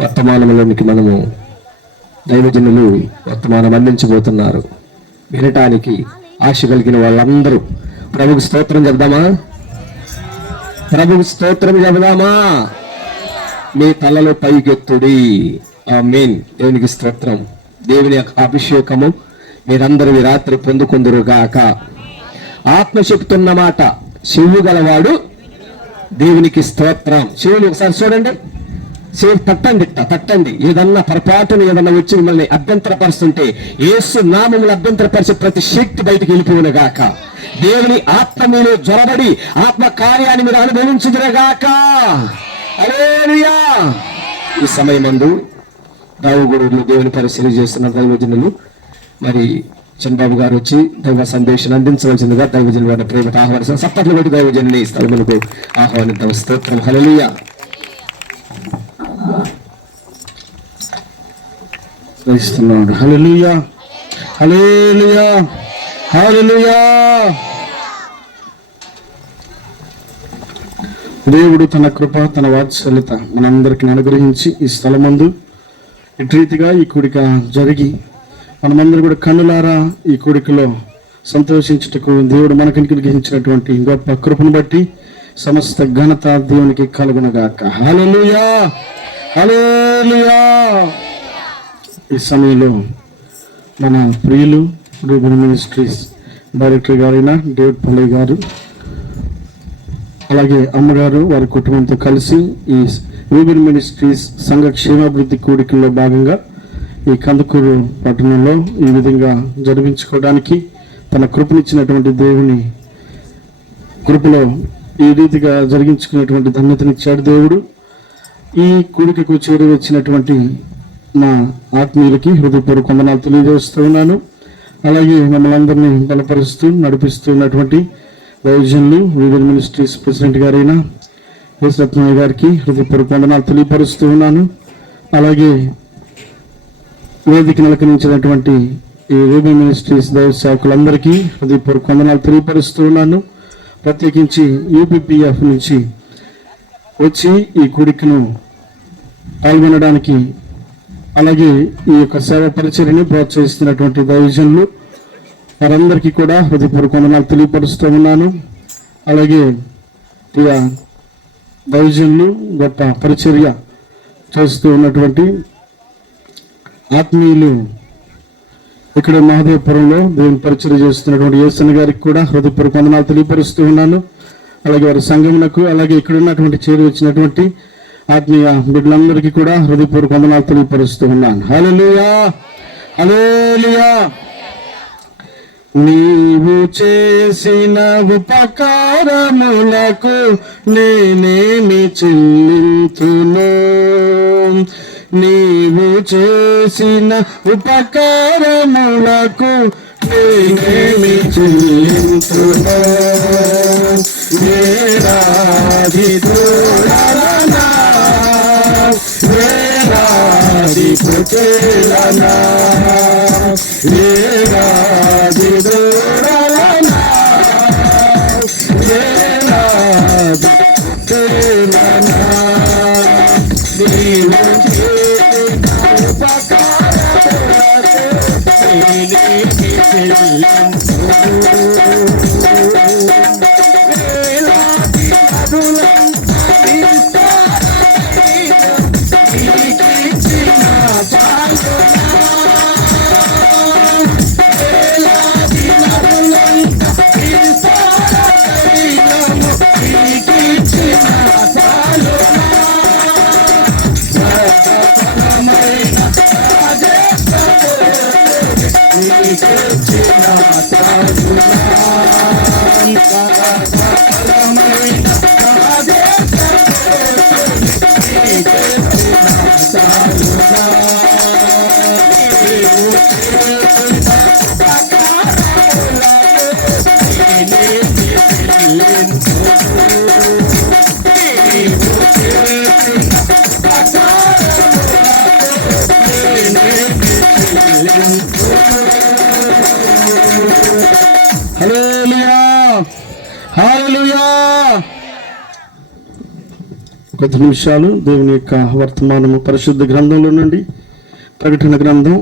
వర్తమానంలోనికి మనము దైవజనులు వర్తమానం అందించబోతున్నారు. వినటానికి ఆశ కలిగిన వాళ్ళందరూ ప్రభుకు స్తోత్రం చెబుదామా? ప్రభుకు స్తోత్రం చెబుదామా? మీ తలలో పైకెత్తుడి. ఆమేన్. దేవునికి స్తోత్రం. దేవుని యొక్క అభిషేకము మీరందరూ ఈ రాత్రి పొందుకుందురు గాక. ఆత్మ చెప్తున్న మాట, శివుడు గలవాడు దేవునికి స్తోత్రం. శివుని ఒకసారి చూడండి, శివుడు తట్టండి. ఏదన్నా పొరపాటును ఏదన్నా వచ్చి మిమ్మల్ని అభ్యంతరపరుస్తుంటే యేసు నామములు అభ్యంతరపరిచే ప్రతి శక్తి బయటికి వెళ్ళిపోవును గాక. దేవుని ఆత్మ మీలో జ్వరబడి ఆత్మ కార్యాన్ని మీరు అనుభవించుదురుగాక. హల్లెలూయా. ఈ సమయమందు రావుగూడూరులో దేవుని పరిశీలన చేస్తున్న దైవజనులు మరి చంద్రబాబు గారు వచ్చి దైవ సందేశం అందించవలసిందిగా దైవజనులు వారిని ప్రేమతో ఆహ్వానిస్తాం. సప్పట్లు కొట్టి దైవజనుని స్థలములకు ఆహ్వానిద్దాం. స్తోత్రం. హల్లెలూయా. క్రీస్తునాథుడు. హల్లెలూయా, హల్లెలూయా, హల్లెలూయా. దేవుడు తన కృప, తన వాత్సల్యత మనందరికీ అనుగ్రహించి ఈ స్థలమందు ఇటు రీతిగా ఈ కూడిక జరిగి మనమందరూ కూడా కన్నులారా ఈ కూడికలో సంతోషించుటకు దేవుడు మనకు అనుగ్రహించినటువంటి గొప్ప కృపను బట్టి సమస్త ఘనత దేవునికి కలుగునగాక. హల్లెలూయా, హల్లెలూయా. ఈ సమయంలో మన ప్రియులు రూబెన్ మినిస్ట్రీస్ డైరెక్టర్ గారైన డేవిడ్ పల్లె గారు, అలాగే అమ్మగారు వారి కుటుంబంతో కలిసి ఈ రూబెన్ మినిస్ట్రీస్ సంఘ క్షేమాభివృద్ధి కూడికల్లో భాగంగా ఈ కందుకూరు పట్టణంలో ఈ విధంగా జరిపించుకోవడానికి తన కృపనిచ్చినటువంటి దేవుని కృపలో ఈ రీతిగా జరిగించుకునేటువంటి ధన్యతనిచ్చాడు దేవుడు. ఈ కూడికకు చేరి వచ్చినటువంటి నా ఆత్మీయులకి హృదయపూర్వక వందనాలు తెలియజేస్తూ ఉన్నాను. అలాగే మమ్మల్ని అందరినీ బలపరుస్తూ నడిపిస్తున్నటువంటి దైవజనులు రూబెన్ మినిస్ట్రీస్ ప్రెసిడెంట్ గారైన యేసరత్నయ్య గారికి హృదయపూర్వక వందనాలు తెలియపరుస్తూ ఉన్నాను. అలాగే వేదిక నలకరించినటువంటి ఈ రూబెన్ మినిస్ట్రీస్ దైవ సేవకులందరికీ హృదయపూర్వక వందనాలు తెలియపరుస్తూ ఉన్నాను. ప్రత్యేకించి యూపీపీఎఫ్ నుంచి వచ్చి ఈ కూడికను పాల్గొనడానికి, అలాగే ఈ యొక్క సేవ పరిచర్యని ప్రోత్సహిస్తున్నటువంటి దైవజనులు వారందరికీ కూడా హృదయపూర్వక వందనాలు తెలియపరుస్తూ ఉన్నాను. అలాగే దైవజనులు గొప్ప పరిచర్య చేస్తూ ఉన్నటువంటి ఆత్మీయులు ఇక్కడ మహదేవపురంలో దేవుని పరిచర్య చేస్తున్నటువంటి యేసన్న గారికి కూడా హృదయపూర్వక వందనాలు తెలియపరుస్తూ ఉన్నాను. అలాగే వారి సంఘమునకు, అలాగే ఇక్కడ ఉన్నటువంటి చేరి వచ్చినటువంటి ఆత్మీయ బిడ్డలందరికీ కూడా హృదయపూర్వక వందనాలు తెలియపరుస్తూ ఉన్నాను. హల్లెలూయా, హల్లెలూయా. నీవు చేసిన ఉపకారములకు నేనేమి చెల్లింతును? నీవు చేసిన ఉపకారములకు నేనేమి చెల్లింతును? వేలాది దూరాలనా, వేలాది పుచేలనా, వేలాది దూరాలనా, వేలాది పుచేలనా, నీవు చేసిన ఉపకారములకు నేనేమి చెల్లింతును? హల్లెలూయా, హల్లెలూయా. కొద్ది నిమిషాలు దేవుని యొక్క వర్తమానము పరిశుద్ధ గ్రంథంలో నుండి ప్రకటన గ్రంథం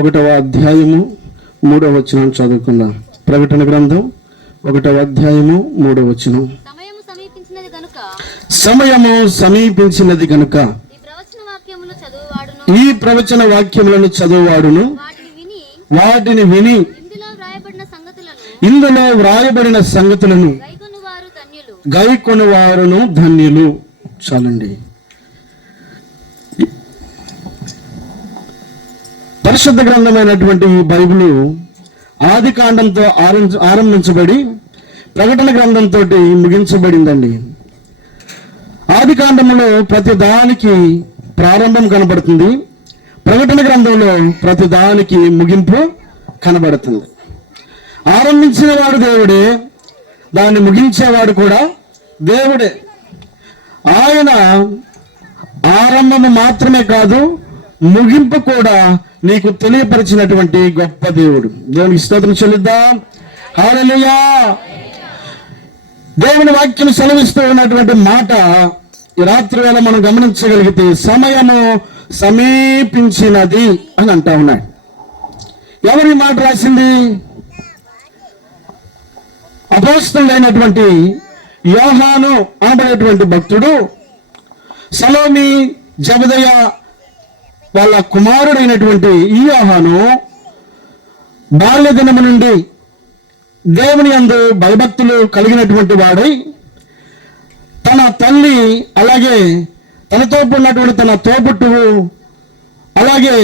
1వ అధ్యాయము 3వ వచనం చదువుకుందాం. ప్రకటన గ్రంథం 1వ అధ్యాయము 3వ వచనం. సమయము సమీపించినది గనుక ఈ ప్రవచన వాక్యములను చదువువాడును వాటిని విని ఇందులో వ్రాయబడిన సంగతులను గైకొనువారును ధన్యులు. చాలండి. పరిశుద్ధ గ్రంథమైనటువంటి ఈ బైబిల్ ఆది కాండంతో ఆరంభించబడి ప్రకటన గ్రంథంతో ముగించబడిందండి. ఆది కాండములో ప్రతి దానికి ప్రారంభం కనబడుతుంది, ప్రకటన గ్రంథంలో ప్రతి దానికి ముగింపు కనబడుతుంది. ఆరంభించిన వాడు దేవుడే, దాన్ని ముగించేవాడు కూడా దేవుడే. ఆయన ఆరంభము మాత్రమే కాదు, ముగింపు కూడా నీకు తెలియపరిచినటువంటి గొప్ప దేవుడు. దేవునికి స్తోత్రం చెల్లిద్దాం. హల్లెలూయా. దేవుని వాక్యం సెలవిస్తూ ఉన్నటువంటి మాట ఈ రాత్రి వేళ మనం గమనించగలిగితే సమయము సమీపించినది అని అంటా ఉన్నాడు. ఎవరి మాట రాసింది? అపోస్తలుడైనటువంటి యోహాను అనబడేటువంటి భక్తుడు సలోమి జబదయ వాళ్ళ కుమారుడైనటువంటి ఈ యోహాను బాల్య దినము నుండి దేవుని యందు భయభక్తులు కలిగినటువంటి వాడై తన తల్లి అలాగే తనతో ఉన్నటువంటి తన తోబుట్టువు అలాగే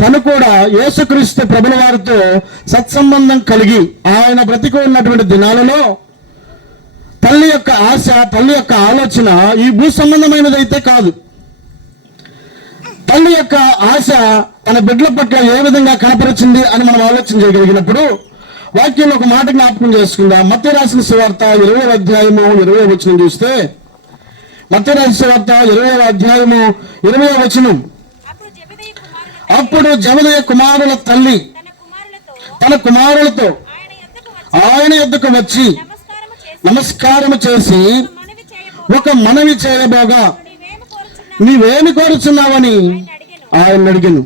తను కూడా యేసుక్రీస్తు ప్రభుల వారితో సత్సంబంధం కలిగి ఆయన బ్రతికి ఉన్నటువంటి దినాలలో తల్లి యొక్క ఆశ, తల్లి యొక్క ఆలోచన ఈ భూ సంబంధమైనదైతే కాదు. తల్లి యొక్క ఆశ తన బిడ్డల పట్ల ఏ విధంగా కనపరిచింది అని మనం ఆలోచన చేయగలిగినప్పుడు వాక్యంలో ఒక మాట జ్ఞాపకం చేసుకుందాం. మత్తయి రాసిన సువార్త 20వ అధ్యాయము 20వ వచనం చూస్తే, మత్తయి రాసిన సువార్త 20వ అధ్యాయము 20వ వచనం. అప్పుడు జబదయి కుమారుల తల్లి తన కుమారులతో ఆయన యొద్దకు వచ్చి నమస్కారము చేసి ఒక మనవి చేయబోగా, నీవేమి కోరుచున్నావని ఆయన అడిగాను.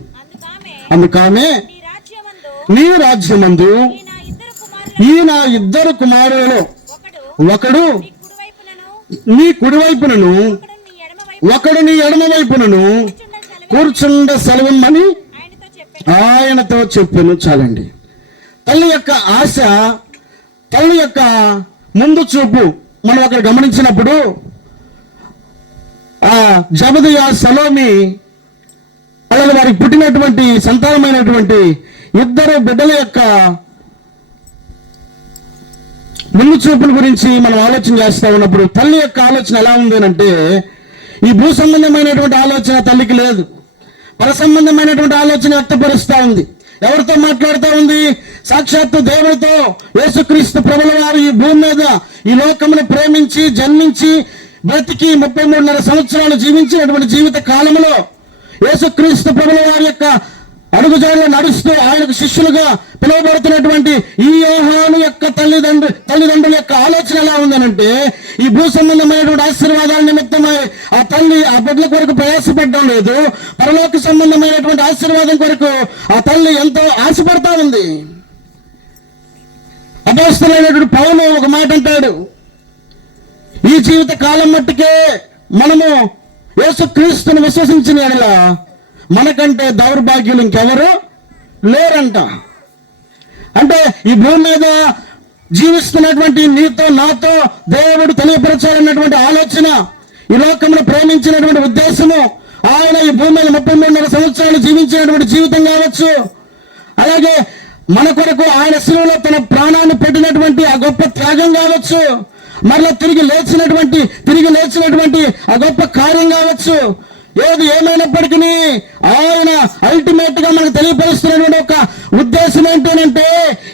అందుకామె, నీ రాజ్యమందు ఈ నా ఇద్దరు కుమారులలో ఒకడు నీ కుడివైపునను ఒకడు నీ ఎడమ వైపునను కూర్చుండ సెలవుమని ఆయనతో చెప్పాను. చాలండి. తల్లి యొక్క ఆశ, తల్లి యొక్క ముందు చూపు మనం అక్కడ గమనించినప్పుడు ఆ జబదయ సలోమి అలాగే వారికి పుట్టినటువంటి సంతానమైనటువంటి ఇద్దరు బిడ్డల యొక్క ముందు చూపుల గురించి మనం ఆలోచన చేస్తా ఉన్నప్పుడు తల్లి యొక్క ఆలోచన ఎలా ఉంది అంటే, ఈ భూ సంబంధమైనటువంటి ఆలోచన తల్లికి లేదు, పర సంబంధమైనటువంటి ఆలోచన వ్యక్తపరుస్తూ ఉంది. ఎవరితో మాట్లాడుతూ ఉంది? సాక్షాత్తు దేవుడితో. యేసుక్రీస్తు ప్రభుల వారు ఈ భూమి మీద ఈ లోకమును ప్రేమించి జన్మించి బ్రతికి 33.5 సంవత్సరాలు జీవించినటువంటి జీవిత కాలంలో యేసుక్రీస్తు ప్రభుల వారి యొక్క అడుగుజాడలో నడుస్తూ ఆయనకు శిష్యులుగా పిలువబడుతున్నటువంటి ఈ యోహాను యొక్క తల్లిదండ్రుల యొక్క ఆలోచన ఎలా ఉందనంటే, ఈ భూ సంబంధమైనటువంటి ఆశీర్వాదాల నిమిత్తమై ఆ తల్లి ఆ బిడ్డల కొరకు ప్రయాసపడడం లేదు, పరలోక సంబంధమైనటువంటి ఆశీర్వాదం కొరకు ఆ తల్లి ఎంతో ఆశపడతా ఉంది. అపోస్తలుడైనటువంటి పౌలు ఒక మాట అంటాడు, ఈ జీవిత కాలం మట్టుకే మనము యేసుక్రీస్తుని విశ్వసించిన యెడల మనకంటే దౌర్భాగ్యులు ఇంకెవరు లేరంట. అంటే ఈ భూమి మీద జీవిస్తున్నటువంటి నీతో నాతో దేవుడు తెలియపరచాలన్నటువంటి ఆలోచన, ఈ లోకంలో ప్రేమించినటువంటి ఉద్దేశము, ఆయన ఈ భూమి మీద 33.5 సంవత్సరాలు జీవించినటువంటి జీవితం కావచ్చు, అలాగే మన కొరకు ఆయన శిలువలో తన ప్రాణాన్ని పెట్టినటువంటి ఆ గొప్ప త్యాగం కావచ్చు, మరలా తిరిగి లేచినటువంటి ఆ గొప్ప కార్యం కావచ్చు, ఏది ఏమైనప్పటికీ ఆయన అల్టిమేట్ గా మనకు తెలియపరుస్తున్నటువంటి ఒక ఉద్దేశం ఏంటంటే,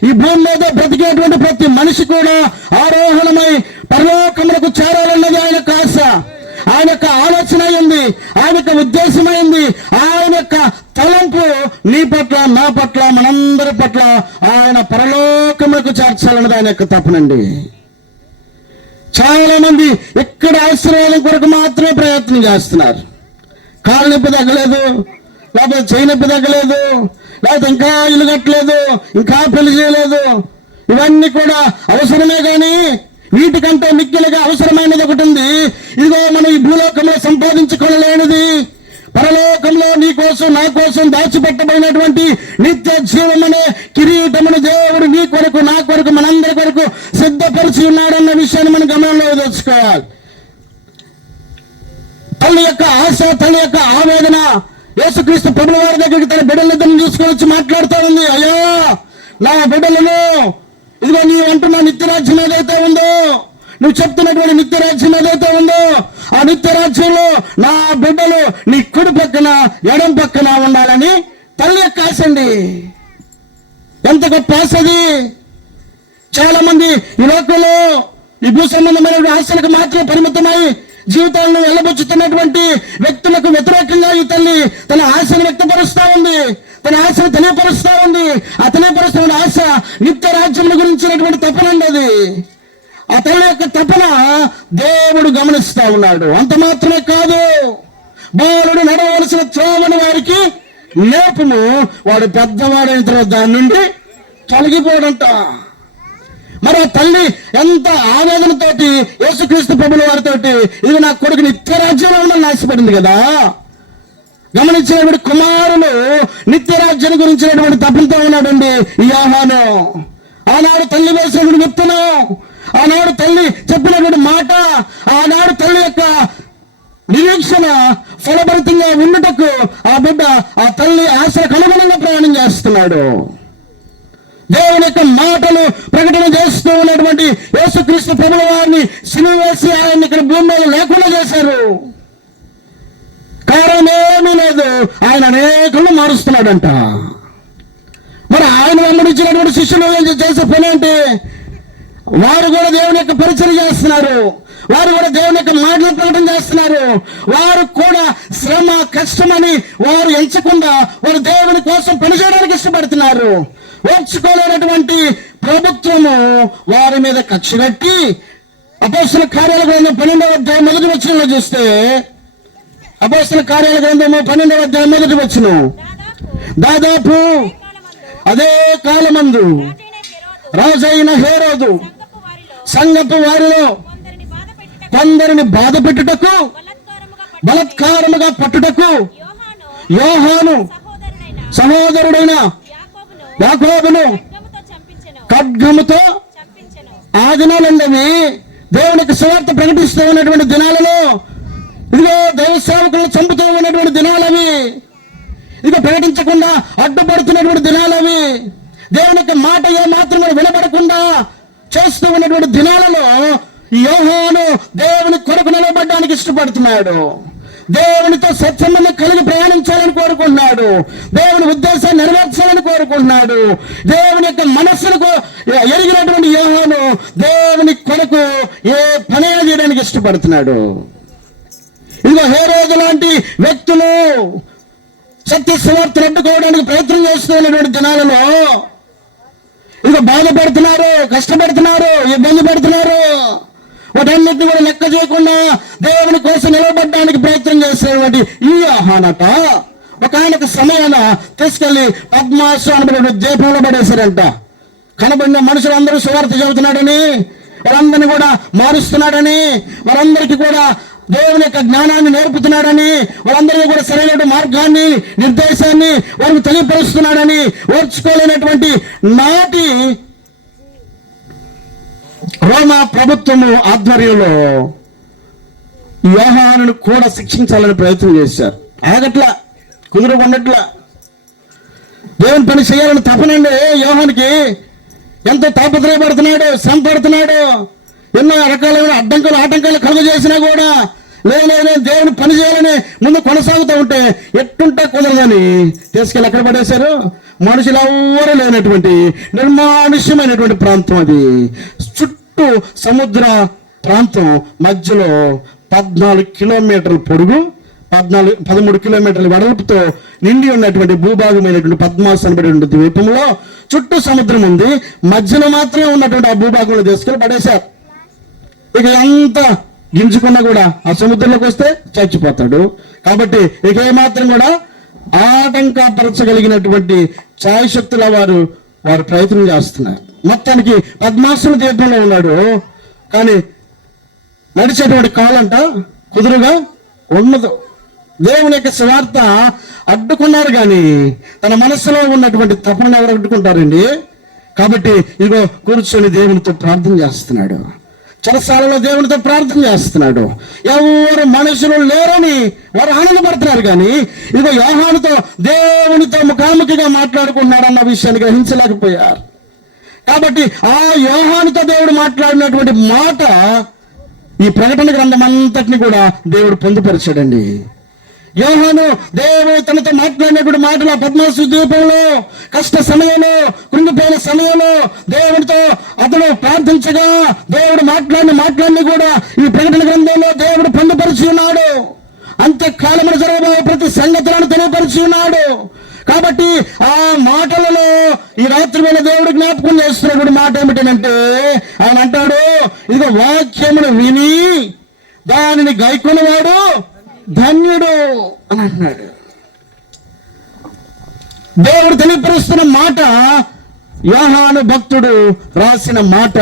ఈ భూమి మీద బ్రతికేటువంటి ప్రతి మనిషి కూడా ఆరోహణమై పరలోకములకు చేరాలన్నది ఆయన యొక్క ఆశ, ఆయన యొక్క ఆలోచన అయింది, ఆయన యొక్క ఉద్దేశమైంది, ఆయన యొక్క తలంపు నీ పట్ల, నా పట్ల, మనందరి పట్ల ఆయన పరలోకములకు చేర్చాలన్నది ఆయన యొక్క తపనండి. చాలా మంది ఇక్కడ ఆశీర్వాదం కొరకు మాత్రమే ప్రయత్నం చేస్తున్నారు. కాలు నొప్పి తగ్గలేదు, లేకపోతే చేయి నొప్పి తగ్గలేదు, లేకపోతే ఇంకా ఇల్లు కట్టలేదు, ఇంకా పెళ్లి చేయలేదు. ఇవన్నీ కూడా అవసరమే, కానీ వీటికంటే మిక్కిలిగా అవసరమైనది ఒకటి ఉంది. ఇదిగో మనం ఈ భూలోకంలో సంపాదించుకోలేనిది, పరలోకంలో నీ కోసం నా కోసం దాచిపెట్టబడినటువంటి నిత్య జీవం అనే కిరీటమును దేవుడు నీ కొరకు నా కొరకు మనందరి కొరకు సిద్ధపరిచి ఉన్నాడన్న విషయాన్ని మనం గమనంలో తెచ్చుకోవాలి. తల్లి యొక్క ఆశ, తల్లి యొక్క ఆవేదన యేసుక్రీస్తు ప్రభుల వారి దగ్గరికి తన బిడ్డలిద్దరిని తీసుకొని వచ్చి మాట్లాడుతూ ఉంది. అయ్యా నా బిడ్డలను, ఇదిగో నీవు అంటున్న నిత్యరాజ్యం ఏదైతే ఉందో, నువ్వు చెప్తున్నటువంటి నిత్యరాజ్యం ఏదైతే ఉందో, ఆ నిత్యరాజ్యంలో నా బిడ్డలు నీ కుడి పక్కన ఎడం పక్కన ఉండాలని తల్లి యొక్క ఆశ అండి. ఎంత గొప్ప ఆశ అది! చాలా మంది ఈ లోకంలో ఈ భూ సంబంధమైన ఆశలకు మాత్రమే పరిమితమై జీవితాలను వెళ్ళబుచ్చుతున్నటువంటి వ్యక్తులకు వ్యతిరేకంగా ఈ తల్లి తన ఆశను వ్యక్తపరుస్తా ఉంది, తన ఆశను తెలియపరుస్తా ఉంది. ఆ తెలియపరుస్తున్న ఆశ నిత్య రాజ్యం గురించినటువంటి తపనండి అది. ఆ తల్లి యొక్క తపన దేవుడు గమనిస్తా ఉన్నాడు. అంత మాత్రమే కాదు, బాలుడు నడవలసిన త్రోవని వారికి నేర్పుము, వాడు పెద్దవాడైన తర్వాత దాని నుండి తొలగిపోడంట. మరి ఆ తల్లి ఎంత ఆవేదనతోటి యేసుక్రీస్తు ప్రభుల వారితోటి ఇది నా కొడుకు నిత్యరాజ్యంలో ఉండాలని ఆశపడింది కదా. గమనించినటువంటి కుమారులు నిత్యరాజ్యం గురించినటువంటి తపనతో ఉన్నాడండి ఈ యోహాను. ఆనాడు తల్లి వేసినటువంటి విత్తనం, ఆనాడు తల్లి చెప్పినటువంటి మాట, ఆనాడు తల్లి యొక్క నిరీక్షణ ఫలభరితంగా ఉన్నటకు ఆ బిడ్డ ఆ తల్లి ఆశలకు అనుగుణంగా ప్రయాణం చేస్తున్నాడు. దేవుని యొక్క మాటలు ప్రకటన చేస్తూ ఉన్నటువంటి యేసుక్రీస్తు ప్రభుల వారిని సిలువ వేసి ఆయన ఇక్కడ భూమి మీద లేకుండా చేశారు. కారణం ఏమీ లేదు, ఆయన అనేకులను మారుస్తున్నాడంట. మరి ఆయన వెంబడించినటువంటి శిష్యులు చేసే పని అంటే వారు కూడా దేవుని యొక్క పరిచయం చేస్తున్నారు, వారు కూడా దేవుని యొక్క మాటలు ప్రకటన చేస్తున్నారు. వారు కూడా శ్రమ కష్టమని వారు ఎంచకుండా వారు దేవుని కోసం పనిచేయడానికి ఇష్టపడుతున్నారు. ఓర్చుకోలేనటువంటి ప్రభుత్వము వారి మీద కక్ష కట్టి అపోస్తల కార్యాల గ్రంథం 12వ అధ్యాయం మొదటి వచనంలో చూస్తే, అపోస్తల కార్యాల గ్రంథము 12వ అధ్యాయం మొదటి వచనం, దాదాపు అదే కాలమందు రాజైన హేరోదు సంఘపు వారిలో కొందరిని బాధ పెట్టుటకు బలత్కారముగా పట్టుటకు యోహాను సహోదరుడైన యాకోబును ఖడ్గముతో, ఆ దినాలండి దేవునికి సువార్త ప్రకటిస్తూ ఉన్నటువంటి దినాలలో, ఇదిగో దైవ సేవకులను చంపుతూ ఉన్నటువంటి దినాలవి, ఇదిగో ప్రకటించకుండా అడ్డుపడుతున్నటువంటి దినాలవి, దేవుని యొక్క మాట ఏ మాత్రం వినబడకుండా చేస్తూ ఉన్నటువంటి దినాలలో యోహాను దేవుని కొరకు నిలబడడానికి ఇష్టపడుతున్నాడు. దేవునితో సత్సంబంధం కలిగి ప్రయాణించాలని కోరుకుంటున్నాడు. దేవుని ఉద్దేశాన్ని నెరవేర్చాలని కోరుకుంటున్నాడు. దేవుని యొక్క మనస్సును ఎరిగినటువంటి యోహాను దేవుని కొరకు ఏ పని చేయడానికి ఇష్టపడుతున్నాడు. ఇదిగో హేరోదు లాంటి వ్యక్తులు సత్య సువార్తను అడ్డుకోవడానికి ప్రయత్నం చేస్తున్నటువంటి దినాలలో ఇదిగో బాధపడుతున్నారు, కష్టపడుతున్నారు, ఇబ్బంది పడుతున్నారు. వాటన్నిటిని కూడా లెక్క చేయకుండా దేవుని కోసం నిలబడడానికి ప్రయత్నం చేసేటువంటి ఈ యోహానట ఒక సమయాన తీసుకెళ్లి పద్మాసు అనబడే ద్వీపంలో పడేశారంట. కనబడిన మనుషులందరూ సువార్త చెబుతున్నాడని, వాళ్ళందరినీ కూడా మారుస్తున్నాడని, వారందరికీ కూడా దేవుని యొక్క జ్ఞానాన్ని నేర్పుతున్నాడని, వాళ్ళందరికీ కూడా సరైన మార్గాన్ని నిర్దేశాన్ని వారికి తెలియపరుస్తున్నాడని ఓర్చుకోలేనటువంటి నాటి రోమా ప్రభుత్వము ఆధ్వర్యంలో యోహానును కూడా శిక్షించాలని ప్రయత్నం చేశారు. ఆగట్లా, కుదురుకున్నట్లా దేవుని పని చేయాలని తపనండి. యోహానికి ఎంతో తాపత్రయపడుతున్నాడు, శ్రమ పడుతున్నాడు, ఎన్నో రకాలైన ఆటంకాలు కలుగజేసినా కూడా లేదు దేవుని పని చేయాలని ముందు కొనసాగుతూ ఉంటే ఎట్టుంటా కుదరదని తీసుకెళ్ళి ఎక్కడ పడేశారు? మనుషులు ఎవరు లేనటువంటి నిర్మానుష్యమైనటువంటి ప్రాంతం అది. చుట్టూ సముద్ర ప్రాంతం, మధ్యలో 14 కిలోమీటర్ల పొడుగు, 13 కిలోమీటర్ల వెడల్పుతో నిండి ఉన్నటువంటి భూభాగమైనటువంటి పద్మాసు అనబడినటువంటి ద్వీపంలో చుట్టూ సముద్రం ఉంది. మధ్యలో మాత్రమే ఉన్నటువంటి ఆ భూభాగంలో తీసుకెళ్ళి పడేశారు. ఇక ఎంత గింజుకున్నా కూడా ఆ సముద్రంలోకి వస్తే చచ్చిపోతాడు. కాబట్టి ఇక ఏమాత్రం కూడా ఆటంకపరచగలిగినటువంటి ఛాయశక్తుల వారు ప్రయత్నం చేస్తున్నారు. మొత్తానికి పద్మాసన దీపంలో ఉన్నాడు, కానీ నడిచేటువంటి కాలంట కుదురుగా ఉండదు. దేవుని యొక్క సువార్త అడ్డుకున్నారు, కానీ తన మనసులో ఉన్నటువంటి తపన ఎవరు అడ్డుకుంటారండి? కాబట్టి ఇదిగో కూర్చొని దేవునితో ప్రార్థన చేస్తున్నాడు, చెరసాలలో దేవునితో ప్రార్థన చేస్తున్నాడు. ఎవరు మనుషులు లేరని వారు ఆనందపడుతున్నారు, కానీ ఇదిగో యోహానుతో దేవునితో ముఖాముఖిగా మాట్లాడుకున్నాడన్న విషయాన్ని గ్రహించలేకపోయారు. కాబట్టి ఆ యోహానుతో దేవుడు మాట్లాడినటువంటి మాట ఈ ప్రకటన గ్రంథం అంతటిని కూడా దేవుడు పొందుపరిచాడండి. యోహాను దేవుడు తనతో మాట్లాడినటువంటి మాటలు పద్మాసు ద్వీపంలో కష్ట సమయంలో, కృంగిపోయిన సమయంలో దేవుడితో అతను ప్రార్థించగా దేవుడు మాట్లాడిన కూడా ఈ ప్రకటన గ్రంథంలో దేవుడు పొందుపరిచి ఉన్నాడు. అంత్యకాలమున జరగబోయే ప్రతి సంగతులను తెలియపరిచి ఉన్నాడు. కాబట్టి ఆ మాటలలో ఈ రాత్రి వేళ దేవుడు జ్ఞాపకం చేస్తున్నటువంటి మాట ఏమిటంటే, ఆయన అంటాడు, ఇదిగో వాక్యమును విని దానిని గైకొనేవాడు ధన్యుడు అని అంటున్నాడు. దేవుడు తెలియపరుస్తున్న మాట, యోహాను భక్తుడు రాసిన మాట.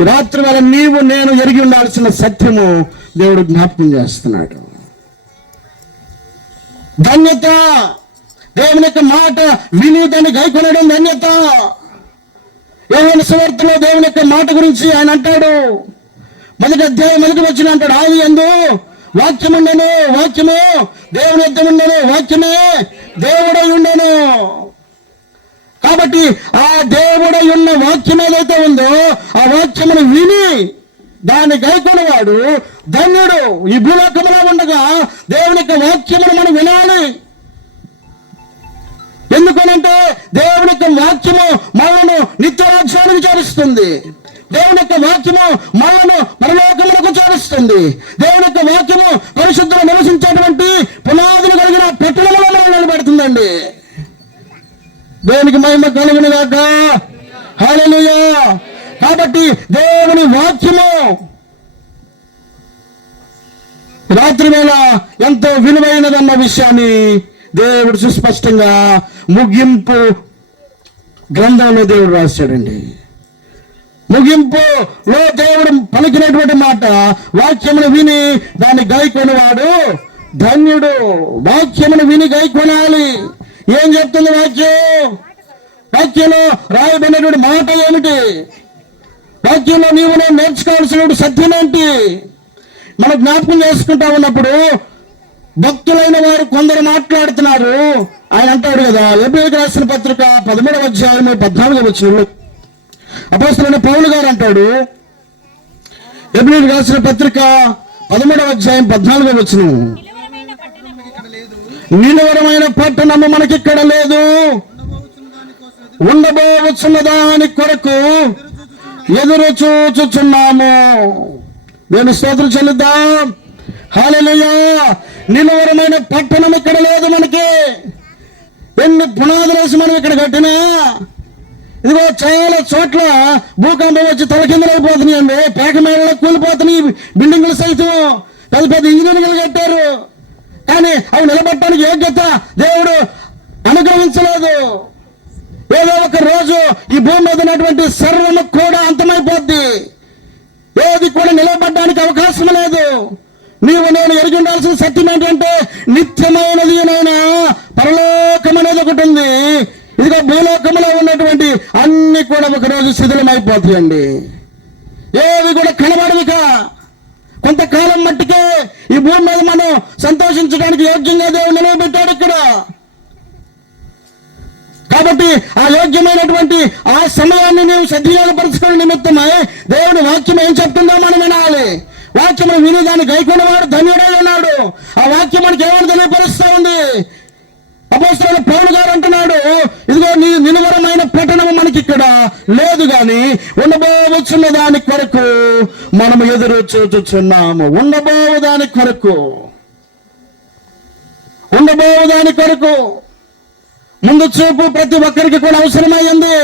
ఈ రాత్రి వేళ నీవు నేను ఎరిగి ఉండాల్సిన సత్యము దేవుడు జ్ఞాపకం చేస్తున్నాడు. ధన్యత, దేవుని యొక్క మాట విని దాన్ని గైకొనడం ధన్యత. యోహాను సువార్తలో దేవుని యొక్క మాట గురించి ఆయన అంటాడు, మొదటి అధ్యాయం 1వ వచనం అంటాడు, ఆది యందు వాక్యం ఉండెను, వాక్యము దేవుని యొద్ద ఉండెను, వాక్యమే దేవుడై ఉండెను. కాబట్టి ఆ దేవుడై ఉన్న వాక్యం ఏదైతే ఉందో ఆ వాక్యమును విని దాన్ని గైకొనేవాడు ధన్యుడు. ఈ భూలోకములో ఉండగా దేవుని యొక్క వాక్యమును మనం వినాలి. ఎందుకనంటే దేవుని యొక్క వాక్యము మనను నిత్యరాజ్యానికి చేరుస్తుంది. దేవుని యొక్క వాక్యము మనను పరలోకములకు చేరుస్తుంది. దేవుని యొక్క వాక్యము పరిశుద్ధులు నివసించేటువంటి పునాదులు కలిగిన పట్టణంలో మనం నిలబెడుతుందండి. దేవునికి మహిమ కలుగును గాక. హల్లెలూయా. కాబట్టి దేవుని వాక్యము రాత్రి వేళ ఎంతో విలువైనదన్న విషయాన్ని దేవుడు సుస్పష్టంగా ముగింపు గ్రంథంలో దేవుడు రాశాడండి. ముగింపులో దేవుడు పలికినటువంటి మాట, వాక్యమును విని దాన్ని గైకొనేవాడు ధన్యుడు. వాక్యమును విని గైకొనాలి. ఏం చెప్తుంది వాక్యం? వాక్యంలో రాయబడినటువంటి మాట ఏమిటి? వాక్యంలో నీవు నేను నేర్చుకోవాల్సిన సత్యం ఏంటి? మనం జ్ఞాపకం చేసుకుంటా ఉన్నప్పుడు భక్తులైన వారు కొందరు మాట్లాడుతున్నారు. ఆయన అంటాడు కదా, ఎబ్రియులకు రాసిన పత్రిక 13వ అధ్యాయం 14వ వచనంలో అపోస్తలుడైన పౌలు గారు అంటాడు, ఎబ్రియులకు రాసిన పత్రిక 13వ అధ్యాయం 14వ వచనం, నిలువరమైన పట్టణము మనకిక్కడ లేదు, ఉండబోవచ్చున్న దాని కొరకు ఎదురు చూచుచున్నాము. నేను స్తోత్రం చెల్లిద్దాం. హల్లెలూయా. నిలువరమైన పట్టణం ఇక్కడ లేదు మనకి. ఎన్ని పునాదులు వేసి మనం ఇక్కడ కట్టినా ఇదిగో చాలా చోట్ల భూకంపం వచ్చి తలకిందలైపోతున్నాయండి. పేక మేడలో కూలిపోతున్నాయి బిల్డింగులు సైతం. పెద్ద పెద్ద ఇంజనీరింగ్లు కట్టారు, కానీ అవి నిలబెట్టడానికి యోగ్యత దేవుడు అనుగ్రహించలేదు. ఏదో ఒక రోజు ఈ భూమి మీద ఉన్నటువంటి సర్వము కూడా అంతమైపోద్ది. ఏది కూడా నిలబడడానికి అవకాశం లేదు. నీవు నేను ఎరిగి ఉండాల్సిన సత్యం ఏంటంటే, నిత్యమైనది నైనా పరలోకం అనేది ఒకటి ఉంది. ఇదిగో భూలోకంలో ఉన్నటువంటి అన్ని కూడా ఒకరోజు శిథిలమైపోతాయండి. ఏవి కూడా కనబడవిక. కొంతకాలం మట్టికే ఈ భూమి మీద మనం సంతోషించడానికి యోగ్యంగా దేవుడు నిలబెట్టాడు ఇక్కడ. కాబట్టి ఆ యోగ్యమైనటువంటి ఆ సమయాన్ని నీవు సద్వినియోగపరచుకునే నిమిత్తమై దేవుని వాక్యం ఏం చెప్తుందో మనం వినాలి. వాక్యమును విని దాన్ని గైకొనేవాడు ధన్యుడై ఉన్నాడు. ఆ వాక్యం మనకి ఏమని తెలియపరుస్తా ఉంది? అపోస్తలుడైన పౌలు గారు అంటున్నాడు, ఇదిగో నీ నిలువరమైన పట్టణము మనకి ఇక్కడ లేదు, గాని ఉండబోవచ్చున్న దాని కొరకు మనము ఎదురు చూచుచున్నాము. ఉండబోవు దాని కొరకు, ఉండబోవు దాని కొరకు ముందు చూపు ప్రతి ఒక్కరికి కూడా అవసరమైంది.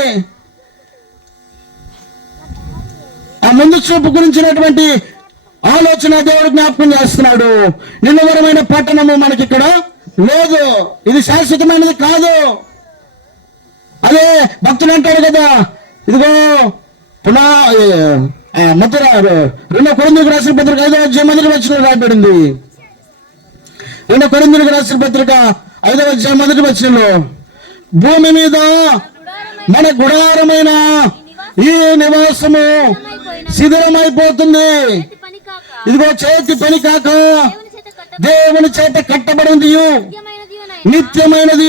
ఆ ముందు చూపు గురించినటువంటి ఆలోచన దేవుడు జ్ఞాపకం చేస్తున్నాడు. నిలవరమైన పట్టణము మనకి ఇక్కడ లేదు, ఇది శాశ్వతమైనది కాదు. అదే భక్తులు అంటాడు కదా, ఇదిగో మొత్తం 2 కొరింథీయులకు రాసిన పత్రిక 5వ అధ్యాయం 1వ వచనంలో రాయబడింది. 2 కొరింథీయులకు రాసిన పత్రిక 5వ అధ్యాయం 1వ వచనంలో, భూమి మీద మన గుడారమైన ఈ నివాసము శిథిలమైపోతుంది. ఇదిగో చేతి పని కాక దేవుని చేత కట్టబడింది నిత్యమైనది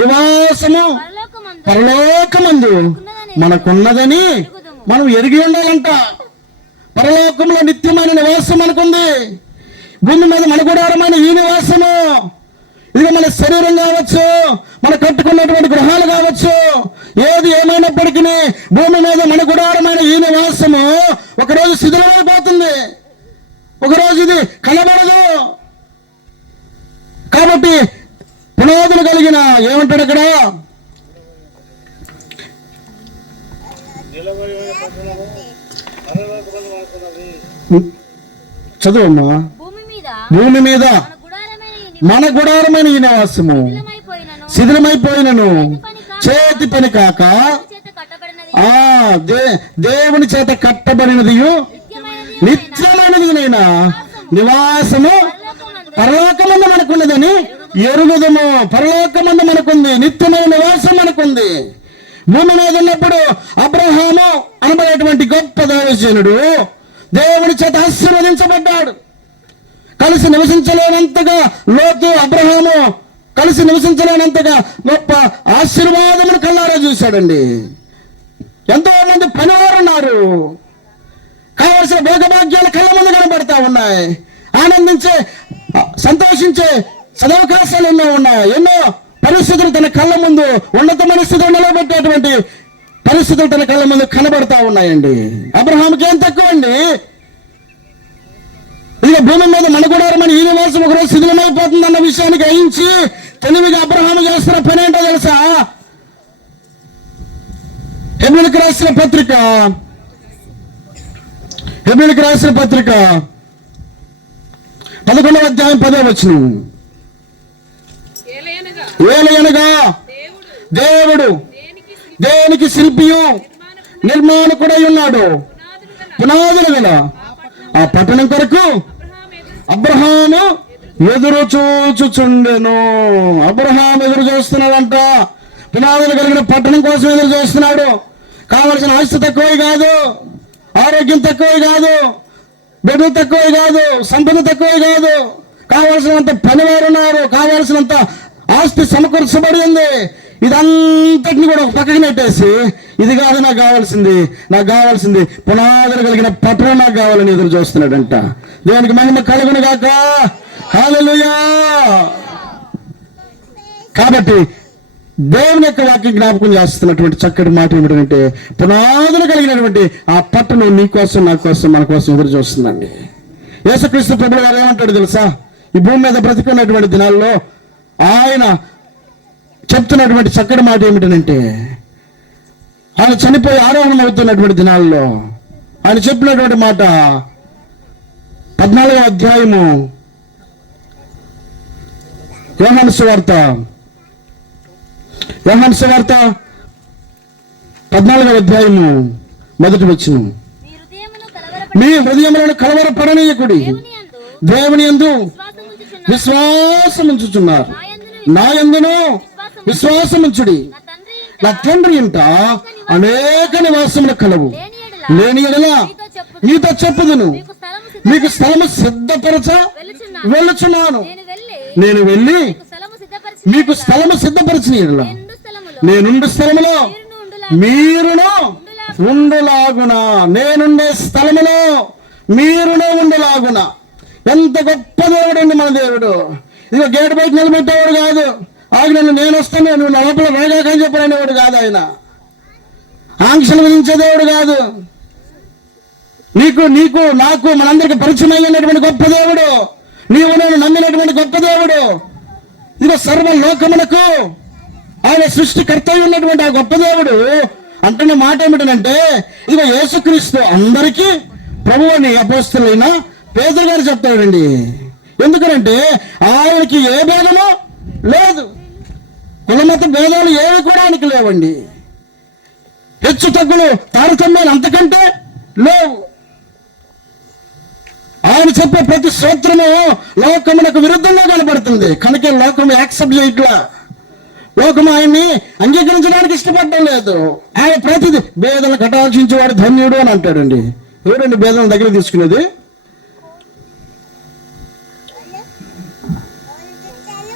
నివాసము పరలోకమందు మనకున్నదని మనం ఎరిగి ఉండాలంట. పరలోకంలో నిత్యమైన నివాసం మనకుంది. భూమి మీద మన గుడారమైన ఈ నివాసము, ఇది మన శరీరం కావచ్చు, మన కట్టుకున్నటువంటి గృహాలు కావచ్చు, ఏది ఏమైనప్పటికీ భూమి మీద మన గుడారమైన ఈ నివాసము ఒకరోజు శిథిలమైపోతుంది, ఒకరోజు ఇది కనబడదు. కాబట్టి పునాదులు కలిగిన ఏమంటాడు ఇక్కడ, చదువమ్మా, భూమి మీద మన గుడారమైన ఈ నివాసము శిథిలమైపోయినను చేతి పని కాక దేవుని చేత కట్టబడినది నిత్యమైనది నివాసము పరలోకమందు మనకున్నదని ఎరుగుదము. పరలోకమందు మనకుంది, నిత్యమైన నివాసం మనకుంది. భూమి మీద ఉన్నప్పుడు అబ్రహాము అనబడేటువంటి గొప్ప దైవజనుడు దేవుని చేత ఆశీర్వదించబడ్డాడు. కలిసి నివసించలేనంతగా లోతు అబ్రహాము కలిసి నివసించలేనంతగా గొప్ప ఆశీర్వాదమును కళ్ళారా చూశాడండి. ఎంతో మంది పనివారు ఉన్నారు, కావలసిన భోగభాగ్యాలు కళ్ళ ముందు కనబడతా ఉన్నాయి. ఆనందించే సంతోషించే సదవకాశాలు ఎన్నో ఉన్నాయి. ఎన్నో పరిస్థితులు తన కళ్ళ ముందు, ఉన్నతమైన స్థితిలో నిలబెట్టేటువంటి పరిస్థితులు తన కళ్ళ ముందు కనబడతా ఉన్నాయండి. అబ్రహాముకి ఏం తక్కువ అండి. ఇక భూమి మీద మన గుడారమైన ఈ నివాసం ఒకరోజు శిథిలమైపోతుంది అన్న విషయాన్ని గ్రహించి తెలివిగా అబ్రహాము చేస్తున్న పని ఏంటో తెలుసా? హెబ్రీయులకు రాసిన పత్రిక 11వ అధ్యాయం 10వ వచనం, ఏలయనగా దేవుడు దేనికి శిల్పియు నిర్మాణకుడై ఉన్నాడు, పునాదులు గల ఆ పట్టణం కొరకు అబ్రహాము ఎదురు చూచుచుండెను. అబ్రహాం ఎదురు చూస్తున్నాడంట. పునాదులు కలిగిన పట్టణం కోసం ఎదురు చూస్తున్నాడు. కావలసిన ఆస్తి తక్కువే కాదు, ఆరోగ్యం తక్కువే కాదు, బిడ్డలు తక్కువే కాదు, సంపద తక్కువే కాదు, కావలసినంత పనివారు ఉన్నారు, కావలసినంత ఆస్తి సమకూర్చబడి ఉంది. ఇదంతటిని కూడా ఒక పక్కకి నెట్టేసి ఇది కాదు నాకు కావాల్సింది పునాదులు కలిగిన పట్టణం నాకు కావాలని ఎదురు చూస్తున్నాడంట. దేవునికి మహిమ కలుగును గాక. హల్లెలూయా. కాబట్టి దేవుని యొక్క వాక్యం జ్ఞాపకం చేస్తున్నటువంటి చక్కటి మాట ఏమిటంటే, పునాదులు కలిగినటువంటి ఆ పట్టణం నీ కోసం, నా కోసం, మన కోసం ఎదురు చూస్తుందండి. యేసుక్రీస్తు ప్రభువు వారు ఏమంటాడు తెలుసా? ఈ భూమి మీద బ్రతికున్నటువంటి దినాల్లో ఆయన చెప్తున్నటువంటి చక్కటి మాట ఏమిటంటే, ఆయన చనిపోయి ఆరోహణం అవుతున్నటువంటి దినాల్లో ఆయన చెప్పినటువంటి మాట 14వ అధ్యాయము యోహాను సువార్త 14వ అధ్యాయము 1వ వచనం, మీ హృదయములను కలవరపడనీయకుడి, దేవుని యందు విశ్వాసం ఉంచుచున్నారు, నా యందును విశ్వాసముంచుడి, నా తండ్రి ఇంట అనేక నివాసములు కలవు, లేని యెడల నీతో చెప్పుదును, మీకు స్థలము సిద్ధపరచ వెళ్ళుచున్నాను. నేను వెళ్ళి మీకు స్థలము సిద్ధపరచిన యెడల నేనుండు స్థలములో మీరును ఉండులాగున, నేనుండే స్థలములో మీరును ఉండులాగున. ఎంత గొప్ప దేవుడు అండి మన దేవుడు. ఇదిగో గేటు బయట నిలబెట్టేవాడు కాదు, ఆగి నేను వస్తాను నువ్వు లోపల రాగాకని చెప్పలేనివాడు కాదు. ఆయన ఆంక్షలు విధించే దేవుడు కాదు. నీకు నాకు మనందరికి పరిచయం అయినటువంటి గొప్ప దేవుడు, నీవు నేను నమ్మినటువంటి గొప్ప దేవుడు. ఇదిగో సర్వ లోకములకు ఆయన సృష్టికర్త ఉన్నటువంటి ఆ గొప్ప దేవుడు అంటున్న మాట ఏమిటంటే, ఇక యేసుక్రీస్తు అందరికీ ప్రభు అని అపోస్తలులైన పేతురు గారు చెప్తాడండి. ఎందుకనంటే ఆయనకి ఏ భేదమో లేదు, కులమత భేదాలు ఏవి కూడా ఆయనకి లేవండి. హెచ్చు తగ్గులు తారతమ్యాలు అంతకంటే లేవు. ఆయన చెప్పే ప్రతి సూత్రము లోకమునకు విరుద్ధంగా కనబడుతుంది. కనుక లోకం యాక్సెప్ట్ చేయట్లా, లోకం ఆయన్ని అంగీకరించడానికి ఇష్టపడడం లేదు. ఆయన ప్రతిది భేదలు కటాక్షించేవాడు ధన్యుడు అని అంటాడండి. ఎవరండి భేదల దగ్గర తీసుకునేది?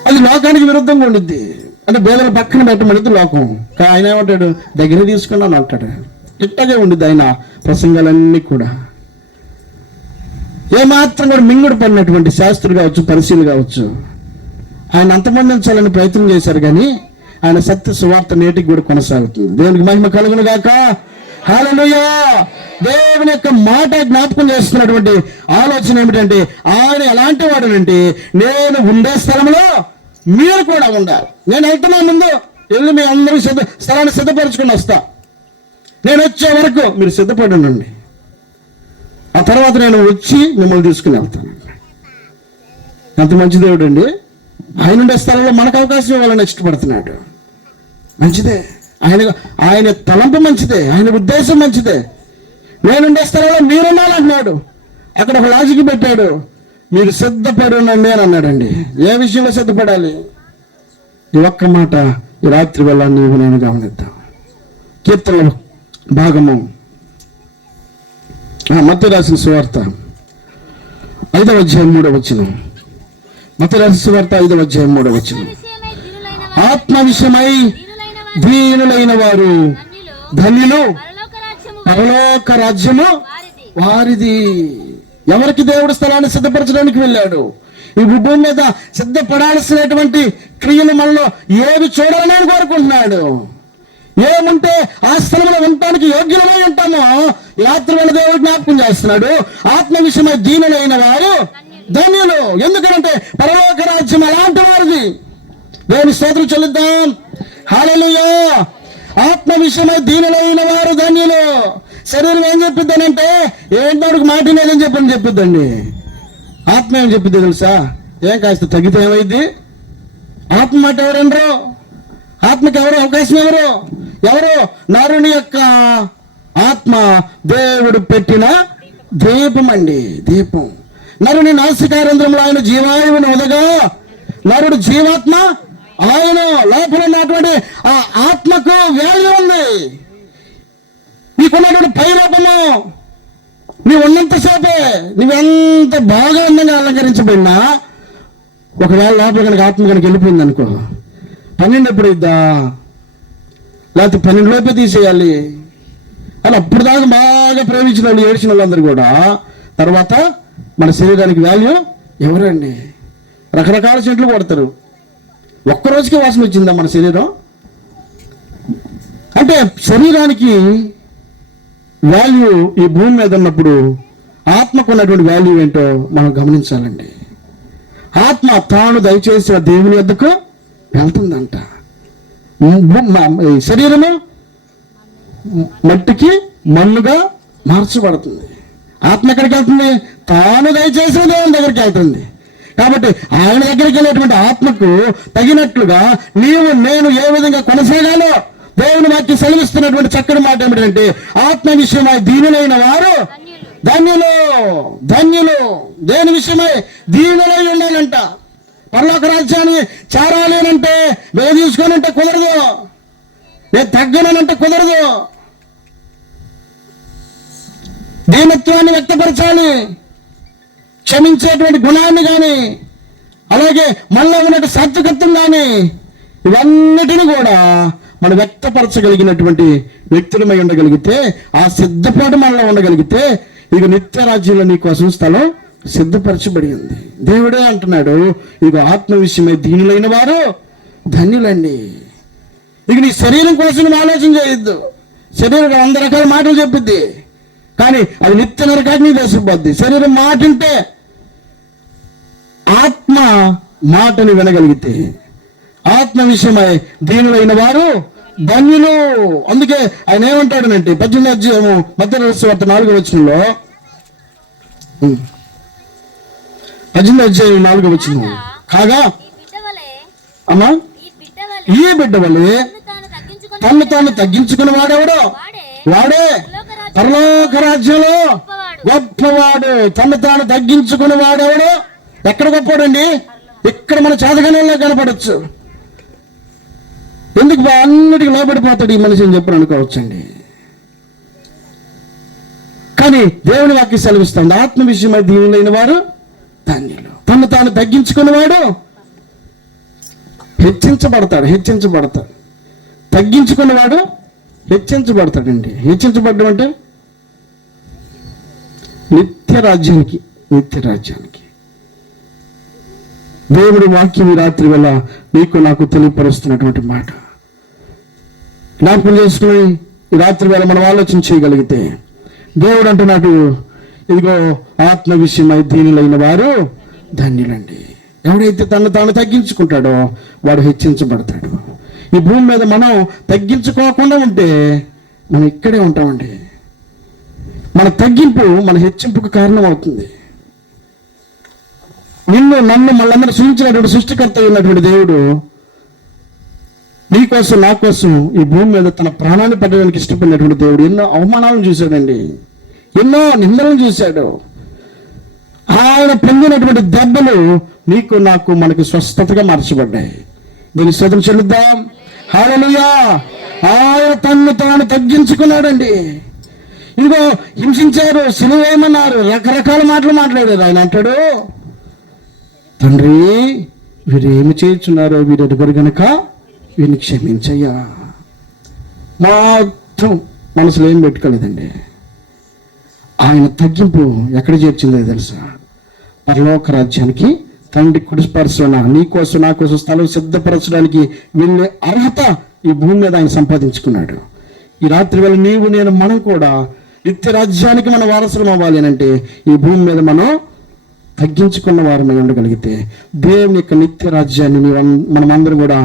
అది లోకానికి విరుద్ధంగా ఉండిద్ది. అంటే భేదలు పక్కన పెట్టమడిద్ది లోకం. కానీ ఆయన ఏమంటాడు? దగ్గర తీసుకున్నాను అంటాడు. ఇట్టగే ఉండిద్ది ఆయన ప్రసంగాలన్నీ కూడా. ఏమాత్రం కూడా మింగుడు పడినటువంటి శాస్త్రులు కావచ్చు, పరిశీలు కావచ్చు, ఆయన అంతమందించాలని ప్రయత్నం చేశారు. కానీ ఆయన సత్య సువార్త నేటికి కూడా కొనసాగుతుంది. దేవునికి మహిమ కలుగును గాక. హల్లెలూయా. దేవుని యొక్క మాట జ్ఞాపకం చేస్తున్నటువంటి ఆలోచన ఏమిటంటే, ఆయన ఎలాంటి వాడునంటే, నేను ఉండే స్థలంలో మీరు కూడా ఉండాలి. నేను వెళ్తున్నా, ముందు వెళ్ళి మీ అందరూ స్థలాన్ని సిద్ధపరచుకుని వస్తా. నేను వచ్చే వరకు మీరు సిద్ధపడి ఉండండి. ఆ తర్వాత నేను వచ్చి మిమ్మల్ని తీసుకుని వెళ్తాను. ఎంత మంచి దేవుడు అండి. ఆయన ఉండే స్థలంలో మనకు అవకాశం ఇవ్వాలని ఇష్టపడుతున్నాడు. మంచిదే. ఆయన తలంపు మంచిదే, ఆయన ఉద్దేశం మంచిదే. నేనుండే స్థలంలో మీరున్నానంటున్నాడు. అక్కడ ఒక లాజిక్ పెట్టాడు, మీరు సిద్ధపడి ఉండండి అని అన్నాడండి. ఏ విషయంలో సిద్ధపడాలి? ఈ ఒక్క మాట ఈ రాత్రి వేళ నీవు నేను గమనిద్దాం. కీర్తనల భాగము, మత్తయి రాసిన సువార్త 5వ అధ్యాయం 3వ వచనం. మత్తయి రాసిన సువార్త 5వ అధ్యాయం 3వ వచనం. ఆత్మ విషయమై దీనులైన వారు ధన్యులు, పరలోక రాజ్యము వారిది. ఎవరికి దేవుడు స్థలాన్ని సిద్ధపరచడానికి వెళ్ళాడు? ఈ భూమి మీద సిద్ధపడాల్సినటువంటి క్రియలు మనలో ఏవి చూడాలని కోరుకుంటున్నాడు. ఏముంటే ఆ స్థలంలో ఉండటానికి యోగ్యమై ఉంటామో రాత్రి వేళ దేవుడు జ్ఞాపకం చేస్తున్నాడు. ఆత్మ విషయమై దీనులైన వారు ధన్యులు. ఎందుకంటే పరలోక రాజ్యం అలాంటి వారిది. దేవుని స్తోత్రం చెల్లిద్దాం. హల్లెలూయా. ఆత్మ విషయమై దీనులైన వారు ధన్యులు. శరీరం ఏం చెప్పిద్దానంటే, ఏంటో మాట లేదని చెప్పిద్దండి. ఆత్మ ఏం చెప్పిద్ది తెలుసా? ఏం కాస్త తగ్గితే ఏమైంది? ఆత్మ మాట ఎవరండ్రు? ఆత్మకి ఎవరు అవకాశం? ఎవరు? నరుని యొక్క ఆత్మ దేవుడు పెట్టిన దీపం అండి. దీపం. నరుని నాసికారంధ్రంలో ఆయన జీవాయువుని ఉదగా నరుడు జీవాత్మ ఆయన లోపల ఉన్నటువంటి ఆ ఆత్మకు వాల్యూ ఉంది. నీకున్నటువంటి పైరూపము నీవు ఉన్నంతసేపే, నువ్వెంత బాగా అందంగా అలంకరించబడినా ఒకవేళ లోపల కనుక ఆత్మ కనుక వెళ్ళిపోయింది అనుకో, 12 ఎప్పుడు ఇద్దా, లేకపోతే 12 లోపే తీసేయాలి అని అప్పుడు దాకా బాగా ప్రేమించిన వాళ్ళు, ఏడ్చిన వాళ్ళందరూ కూడా తర్వాత మన శరీరానికి వాల్యూ ఎవరండి? రకరకాల చెట్లు కొడతారు. ఒక్కరోజుకి వాసన వచ్చిందా మన శరీరం? అంటే శరీరానికి వాల్యూ ఈ భూమి మీద ఉన్నప్పుడు ఆత్మకు ఉన్నటువంటి వాల్యూ ఏంటో మనం గమనించాలండి. ఆత్మ తాను దయచేసిన దేవుని వద్దకు వెళ్తుందంట. శరీరము మట్టికి మన్నుగా మార్చబడుతుంది. ఆత్మ ఎక్కడికి వెళ్తుంది? తాను దయచేసిన దేవుని దగ్గరికి వెళ్తుంది. కాబట్టి ఆయన దగ్గరికి వెళ్ళేటువంటి ఆత్మకు తగినట్లుగా నీవు నేను ఏ విధంగా కొనసాగాలో దేవుని వాక్యం సెలవిస్తున్నటువంటి చక్కని మాట ఏమిటంటే, ఆత్మ విషయమై దీనులైన వారు ధన్యులు. ధన్యులు. దేని విషయమై? దీనులై ఉండాలంట. పరలోక రాజ్యాన్ని చేరాలేనంటే వేధించుకోనంటే కుదరదు. నేను తగ్గనంటే కుదరదు. దీనత్వాన్ని వ్యక్తపరచాలి, క్షమించేటువంటి గుణాన్ని కానీ, అలాగే మనలో ఉన్నటువంటి సాత్వికత్వం కానీ, ఇవన్నిటిని కూడా మనం వ్యక్తపరచగలిగినటువంటి వ్యక్తులమై ఉండగలిగితే, ఆ సిద్ధపాటు మనలో ఉండగలిగితే, ఇక నిత్య రాజ్యంలో నీ కోసం స్థలం సిద్ధపరచబడి ఉంది. దేవుడే అంటున్నాడు, ఇక ఆత్మ విషయమై దీనులైన వారు ధన్యులండి. ఇక నీ శరీరం కోసం నువ్వు ఆలోచన చేయొద్దు. శరీరం 100 రకాల మాటలు చెప్పిద్ది, కానీ అది నిత్య నరకాగ్ని దేశపోద్ది. శరీరం మాట ఉంటే, ఆత్మ మాటని వినగలిగితే, ఆత్మ విషయమై దీనులైన వారు ధన్యులు. అందుకే ఆయన ఏమంటాడనంటే 18వ అధ్యాయము మత్తయి వార్త 4వ వచనంలో, 18వ అధ్యాయం 4వ వచనం, కాగా అమ్మా ఈ బిడ్డ వలె తను తాను తగ్గించుకుని వాడెవడో వాడే పరలోక రాజ్యంలో గొప్పవాడు. తను తాను తగ్గించుకుని వాడెవడో. ఎక్కడ గొప్పవాడండి? ఇక్కడ మన చేతగానే కనపడచ్చు. ఎందుకు అన్నిటికీ లోబడిపోతాడు ఈ మనిషి అని చెప్పి అనుకోవచ్చండి. కానీ దేవుని వాక్యం సెలవిస్తుంది, ఆత్మ విషయమై దీనులైన వారు ధన్యులు. తను తాను తగ్గించుకునేవాడు హెచ్చించబడతాడు. తగ్గించుకున్నవాడు హెచ్చించబడతాడండి. హెచ్చించబడ్డం అంటే నిత్య రాజ్యానికి. దేవుడి వాక్యం ఈ రాత్రి వేళ మీకు నాకు తెలియపరుస్తున్నటువంటి మాట జ్ఞాపకం చేసుకుని ఈ రాత్రి వేళ మనం ఆలోచన చేయగలిగితే, దేవుడు అంటున్నాడు, ఇదిగో ఆత్మ విషయమై దీనులైన వారు ధన్యులండి. ఎవడైతే తను తాను తగ్గించుకుంటాడో వాడు హెచ్చించబడతాడు. ఈ భూమి మీద మనం తగ్గించుకోకుండా ఉంటే మనం ఇక్కడే ఉంటామండి. మన తగ్గింపు మన హెచ్చింపుకు కారణం అవుతుంది. నిన్ను నన్ను మళ్ళందరూ సృష్టించినటువంటి సృష్టికర్త అయినటువంటి దేవుడు నీ కోసం నా కోసం ఈ భూమి మీద తన ప్రాణాన్ని పెట్టడానికి ఇష్టపడినటువంటి దేవుడు ఎన్నో అవమానాలను చూశాడండి, ఎన్నో నిందలను చూశాడు. ఆయన పొందినటువంటి దెబ్బలు నీకు నాకు మనకు స్వస్థతగా మార్చబడ్డాయి. దీన్ని స్తోత్రం చెల్లిద్దాం. హల్లెలూయా. ఆయన తన్ను తాను తగ్గించుకున్నాడండి. ఇదిగో హింసించారు, సిలువేయమన్నారు, రకరకాల మాటలు మాట్లాడారు. ఆయన అంటాడు, తండ్రి వీరు ఏమి చేయుచున్నారో వీరు ఎదుగురు గనుక వీరిని క్షమించయ్యా. మొత్తం మనసులో ఏం పెట్టుకోలేదండి. ఆయన తగ్గింపు ఎక్కడ చేర్చిందో తెలుసా? పరలోక రాజ్యానికి తండ్రి కుడిపరచున నీ కోసం నా కోసం స్థలం సిద్ధపరచడానికి వెళ్ళే అర్హత ఈ భూమి మీద ఆయన సంపాదించుకున్నాడు. ఈ రాత్రి వేళ నీవు నేను మనం కూడా నిత్య రాజ్యానికి మన వారసులం అవ్వాలి అని అంటే ఈ భూమి మీద మనం తగ్గించుకున్న వారమై ఉండగలిగితే దేవుని యొక్క నిత్య రాజ్యాన్ని మనం అందరం కూడా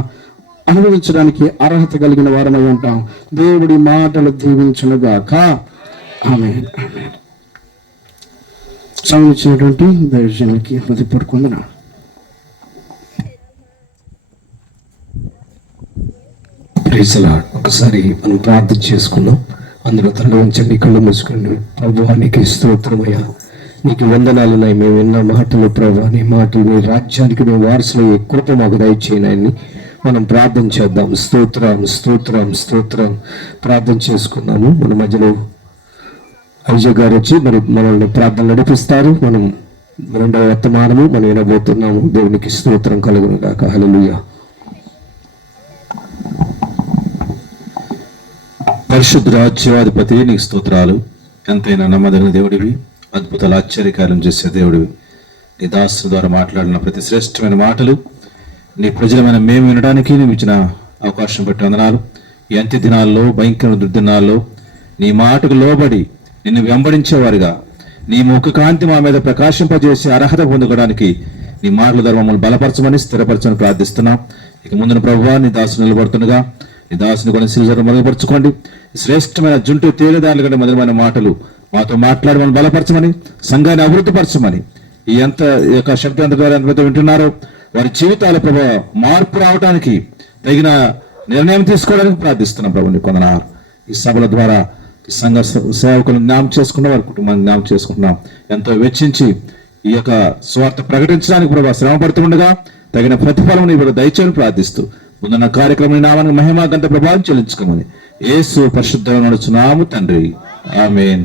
అనుభవించడానికి అర్హత కలిగిన వారమై ఉంటాం. దేవుడి మాటలు దీవించునుగాక. ఆమేన్. సంబంధించినటువంటి దైవజనులకి హృదయపూర్వక వందనాలు. Praise the Lord. ఒకసారి మనం ప్రార్థన చేసుకుందాం. అందులో తల ఉంచండి, కళ్ళు మూసుకోండి. ప్రభువా నీకు స్తోత్రమయ్యా, నీకు వందనాలున్నాయి. మేము విన్న మాటలు ప్రభువా, నీ మాటలు నీ రాజ్యానికి మేము వారసులు కృప మాకు దయచేయని మనం ప్రార్థన చేద్దాం. స్తోత్రం ప్రార్థన చేసుకుందాము. మన మధ్యలో అజయ్ గారు వచ్చి మరి మనల్ని ప్రార్థన నడిపిస్తారు. మనం రెండవ వర్తమానము మనం వినబోతున్నాము. దేవునికి స్తోత్రం కలుగును గాక. హల్లెలూయా. పరిశుద్ధ రాజ్యాధిపతి నీకు స్తోత్రాలు. ఎంతైనా నమ్మదగిన దేవుడివి, అద్భుతాలు ఆశ్చర్యకార్యం చేసే దేవుడివి. నీ దాసు ద్వారా మాట్లాడిన ప్రతి శ్రేష్టమైన మాటలు నీ ప్రజలమైన మేము వినడానికి నువ్వు ఇచ్చిన అవకాశం బట్టి వందనాలు. ఈ అంత్య దినాల్లో, భయంకర దుర్దినాల్లో నీ మాటకు లోబడి నిన్ను వెంబడించేవారుగా నీ ముఖ కాంతి మా మీద ప్రకాశింపజేసి అర్హత పొందుకోవడానికి నీ మాటల ద్వారా మమ్మల్ని బలపరచమని స్థిరపరచమని ప్రార్థిస్తున్నాం. ఇక ముందున ప్రభువా నీ దాసు నిలబడుతుండగా నీ దాసుని కూడా సిల్జర్ మొదలుపరచుకోండి. శ్రేష్టమైన జుంటు తేలిదారుల కంటే మధురమైన మాటలు మాతో మాట్లాడమని బలపరచమని, సంఘాన్ని అభివృద్ధిపరచమని, ఈ యొక్క శబ్దం ద్వారా ఎంతమంది వింటున్నారో వారి జీవితాల ప్రభావ మార్పు రావడానికి తగిన నిర్ణయం తీసుకోవడానికి ప్రార్థిస్తున్నాం. ప్రభు నీ కొందనారు ఈ సభల ద్వారా ఈ సంఘ సేవకులను జ్ఞాపకం చేసుకున్నాం, వారి కుటుంబాన్ని జ్ఞాపకం చేసుకుంటున్నాం. ఎంతో వెచ్చించి ఈ యొక్క స్వార్థ ప్రకటించడానికి ప్రభావ శ్రమ పడుతుండగా తగిన ప్రతిఫలం ఇప్పుడు దయచేయని ప్రార్థిస్తూ ముందున్న కార్యక్రమం నామానికి మహిమా గంట ప్రభావం చెల్లించుకోమని యేసు పరిశుద్ధంగా నడుచున్నాము తండ్రి. ఆమేన్.